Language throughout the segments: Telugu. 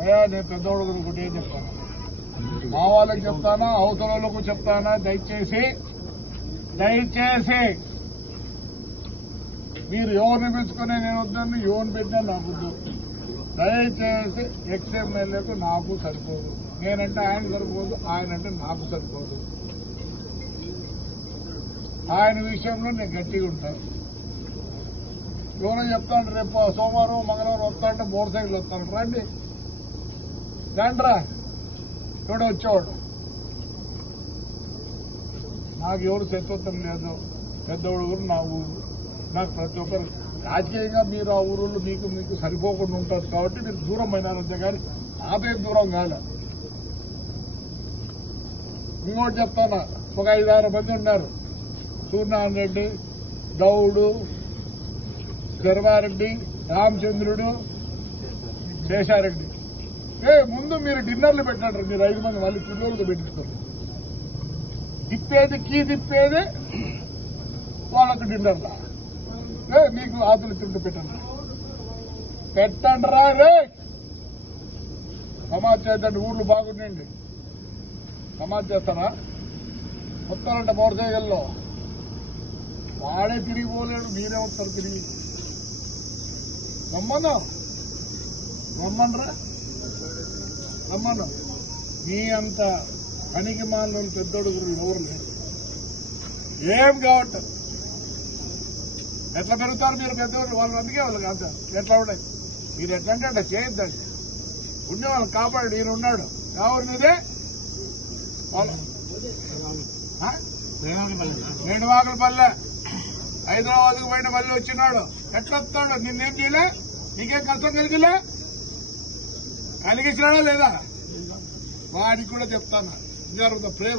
అయ్యా నేను పెద్దోడు ఒకటే చెప్తాను, మా వాళ్ళకి చెప్తానా అవతల వాళ్ళకు చెప్తానా, దయచేసి మీరు ఎవరిని పిలుచుకునే నేను వద్దని, ఎవరిని పెట్టినా నాకు వద్దు. దయచేసి ఎక్స్ఎమ్మెల్యేకు నాకు సరిపోదు, నేనంటే ఆయన సరిపోదు, ఆయనంటే నాకు సరిపోదు. ఆయన విషయంలో నేను గట్టిగా ఉంటాను. ఎవరో చెప్తాను రేపు సోమవారం మంగళవారం వస్తాంటే మోటార్ సైకిల్ వస్తాను, రండి రా ఎవడో వచ్చేవాడు. నాకు ఎవరు శత్రుత్వం లేదు, పెద్దవాడు ఊరు నా ఊరు, నాకు ప్రతి ఒక్కరు రాజకీయంగా మీరు ఆ ఊరులో మీకు సరిపోకుండా ఉంటారు కాబట్టి మీరు దూరం అయినారంతే కానీ నాతో దూరం కాలే. ఇంకోటి చెప్తానా, ఒక 5-6 మంది ఉన్నారు, సూర్యనారాయణ రెడ్డి, గౌడు, శర్వారెడ్డి, రామచంద్రుడు, శేషారెడ్డి. ముందు మీరు డిన్నర్లు పెట్టండి, మీరు 5 మంది మళ్ళీ పిల్లలతో పెట్టిస్తారు. తిప్పేది వాళ్ళకు డిన్నర్లా మీకు ఆతులు తింటూ పెట్టండి రా రే. సమాజ్ చేద్దండి, ఊర్లు బాగుండండి. సమాజ్ చేస్తారా? వస్తారంట మోటార్ సైకిల్లో, వాడే తిరిగిపోలేడు, మీరే వస్తారు తిరిగి. రమ్మను. మీ అంత పనికి మాలిన పెద్దోడుగురు ఎవరు లేరు. ఏం కావట్లేదు. ఎట్లా పెరుగుతారు మీరు పెద్దవాళ్ళు? వాళ్ళు అందుకే వాళ్ళకి అంత ఎట్లా ఉన్నాయి. మీరు ఎట్లంటే అట్లా చేయొద్దండి. ఉండే వాళ్ళు కాపాడు. ఈయన ఉన్నాడు ఎవరినిదే వేణువాకలపల్లె హైదరాబాద్కు పోయిన మళ్ళీ వచ్చినాడు. ఎట్లా వస్తాడు? నిన్నేం చేయలే, నీకేం కష్టం కలిగించినాడా లేదా? వాడికి కూడా చెప్తాను, ఇంకా ప్రేమ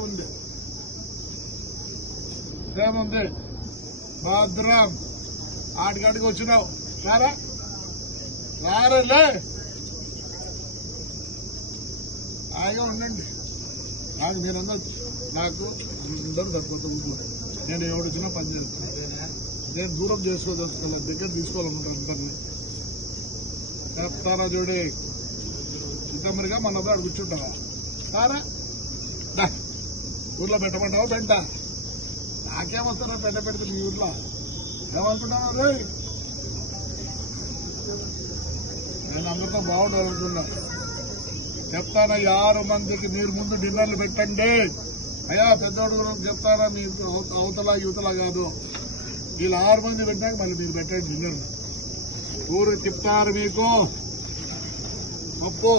ఉంది భద్రం. ఆడికాడికి వచ్చినావు రారలే, హాయిగా ఉండండి. మీరందరూ నాకు అందరూ తక్కువ ఊళ్ళో నేను ఎవరిచ్చినా పని చేస్తాను. నేను దూరం చేసుకోదలుచుకోవాలి, దగ్గర తీసుకోవాలనుకుంటాను అందరినీ. చెప్తారా చూడే చిత్తమ్మరిగా మన అబ్బాయి కూర్చుంటావా? సారా ఊర్లో పెట్టమంటావా? పెంట నాకేమొస్తారా పెంట పెడితే మీ ఊర్లో ఏమనుకుంటాను రే. నేను అందరితో బాగుండాలనుకున్నా. చెప్తానా 6 మందికి మీరు ముందు డిన్నర్లు పెట్టండి. అయ్యా పెద్దోడు చెప్తారా, మీకు అవతల యువతల కాదు, వీళ్ళు 6 మంది పెట్టాక మళ్ళీ మీరు పెట్టండి డిన్నర్. ఊరు తిప్పుతారు మీకు ఒప్పు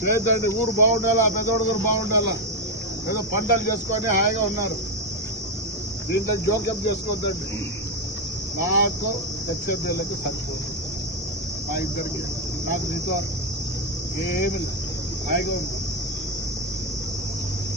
చేద్దండి. ఊరు బాగుండాలా, పెద్దోడు బాగుండాలా. ఏదో పంటలు చేసుకొని హాయిగా ఉన్నారు, దీంట్లో జోక్యం చేసుకోవద్దండి. నాకు ఎక్స్ఎమ్మెల్యేలకు సరిపోతుంది, మా ఇద్దరికి. నాకు నీతో ఏమి లేదు, హాయిగా ఉంది.